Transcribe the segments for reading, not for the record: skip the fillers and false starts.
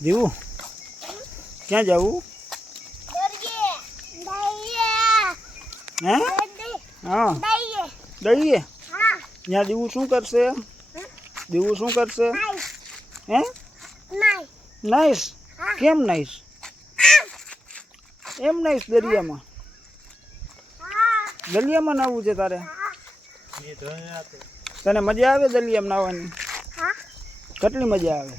દીવું ક્યાં જવું? હે? હા દઈએ. ત્યાં દીવું શું કરશે? દીવું શું કરશે? હે નાઈસ? કેમ નાઈસ? એમ નાઈસ દરિયામાં? દરિયામાં નાવું છે તારે? તને મજા આવે દરિયામાં નાવાની? કેટલી મજા આવે?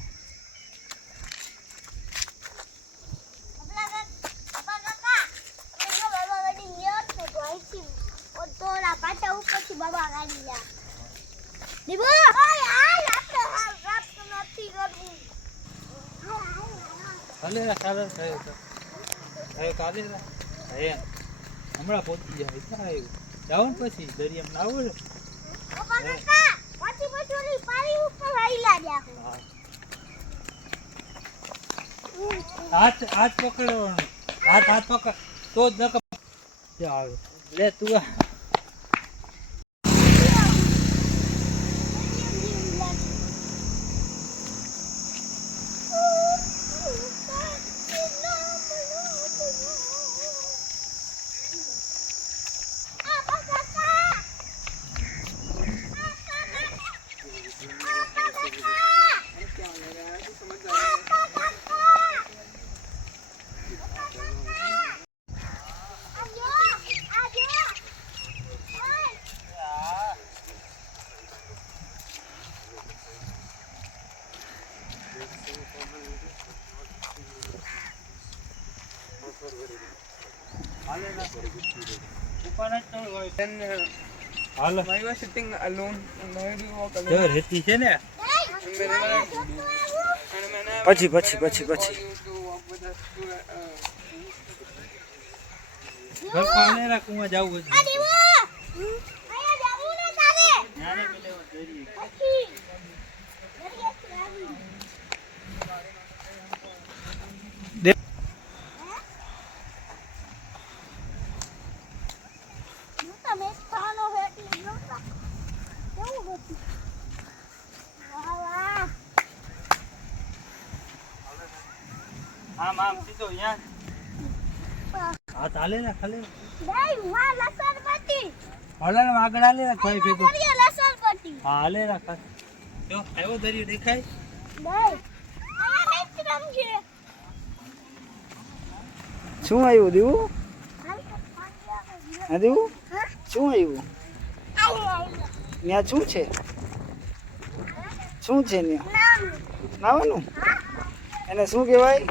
હમણાં પહોંચી જાય જાવ ને પછી દરિયામાં નાવું ને હાથ પકડવાનું હાથ પકડ તો જ આવે લે તું sitting alone and I do walk alone. રહેતી છે ને પછી To walk with us to પાણી રાખવા જવું આમ સીધો હા ચાલે ને ખાલી હલે ને આગળ હાલે ને ભાઈ ભેગો હા હાલે રાખ જો આવ્યો દરિયો દેખાય શું આવ્યું દીવું? હા દીવું શું આવ્યું? ત્યાં શું છે? શું છે ત્યાં નાવાનું? એને શું કહેવાય?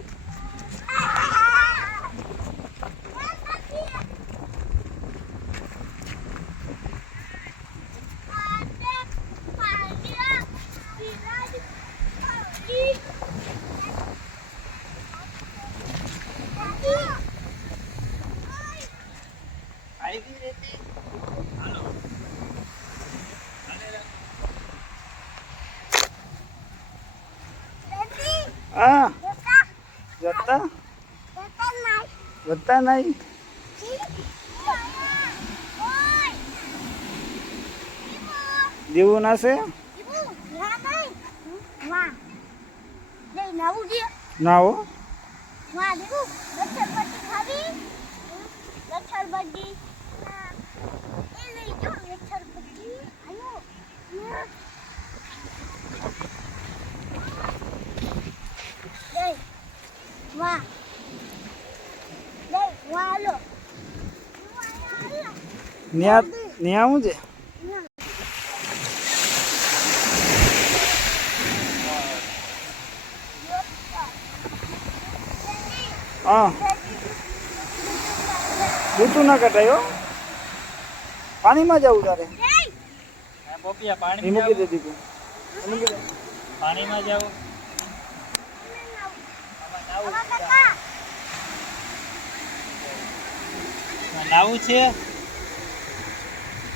હા જતા જતા નહીં દીવું નાશે ના હો ન્યા હું છે હા દૂધું ના કટાયો પાણીમાં જવું તારે પાણી મૂકી દે દીકું પાણીમાં જાવ નાવું છે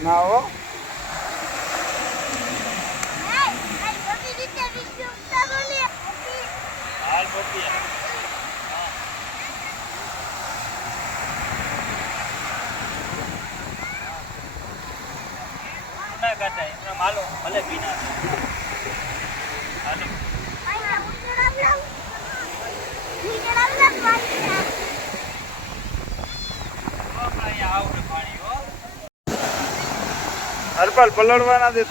ના હો હાલ બોપિયા ના કાઢાય એમના માલો ભલે પીના હાલો અહીંયા આવડે પાણી હો. હરપાલ પલળવાના દે.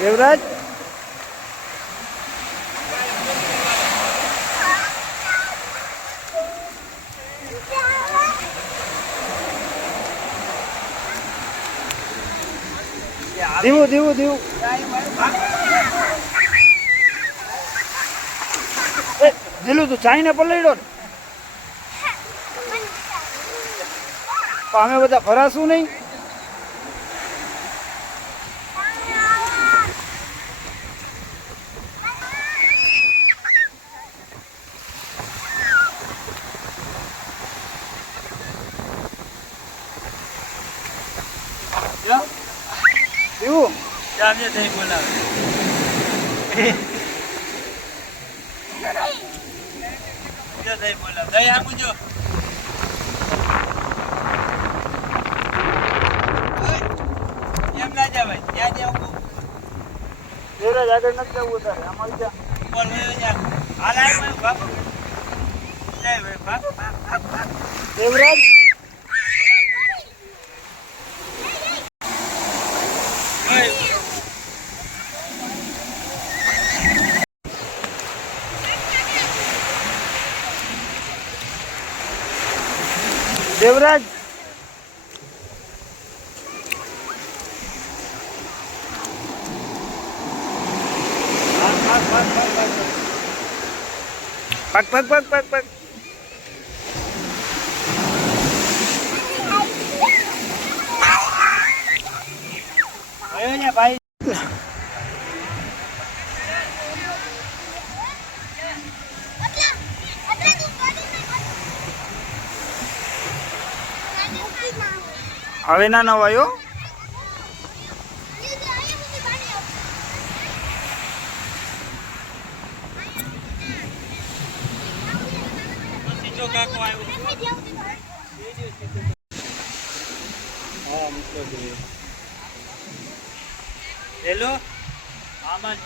દેવરાજ દીવું દીવું દીવું દીલું તું ચાઈને પલળ્યો ને તો અમે બધા ફરાશું નહીં. દીવું જામે થઈ બોલાવે. થઈ બોલાવે. દઈ આપું જો. એમ ના જવાય. ત્યાં જવું. દેવરાજ આગળ નથી જવું તારે આમાં જા. ઉપર વયો જા. હાલ આય ભાઈ બાપ. જય ભાઈ બાપ. દેવરાજ દેવરાજ પગ પગ પગ પગ પગ વયો જા ભાઈ. હવે ના નવાયો. સીધો કાકો આવ્યો. હા મિત્રો હેલો આમાં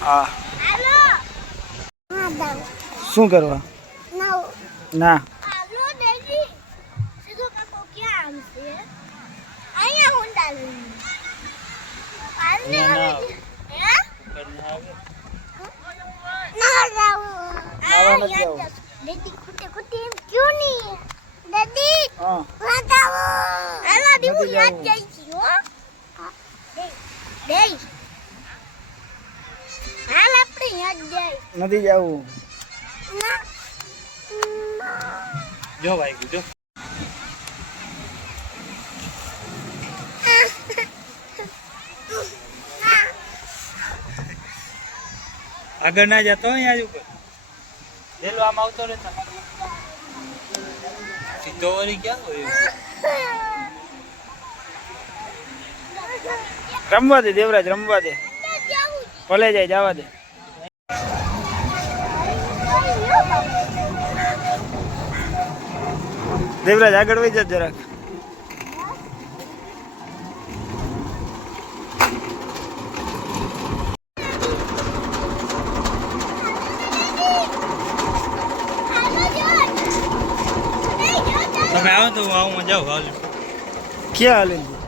હા શું કરવા ના નથી જવું. જો ભાઈ જો આગળ ના જતો અહીંયા જ ઉપર પેલો આમ આવતો રહેતા સીધો વળી ક્યાં હોય રમવા દે દેવરાજ રમવા દે ભલે જાય જવા દે. દેવરાજ આગળ વહી જા જરાક. તમે આવો તો હું આવું જાઉં હાલ ક્યાં હાલે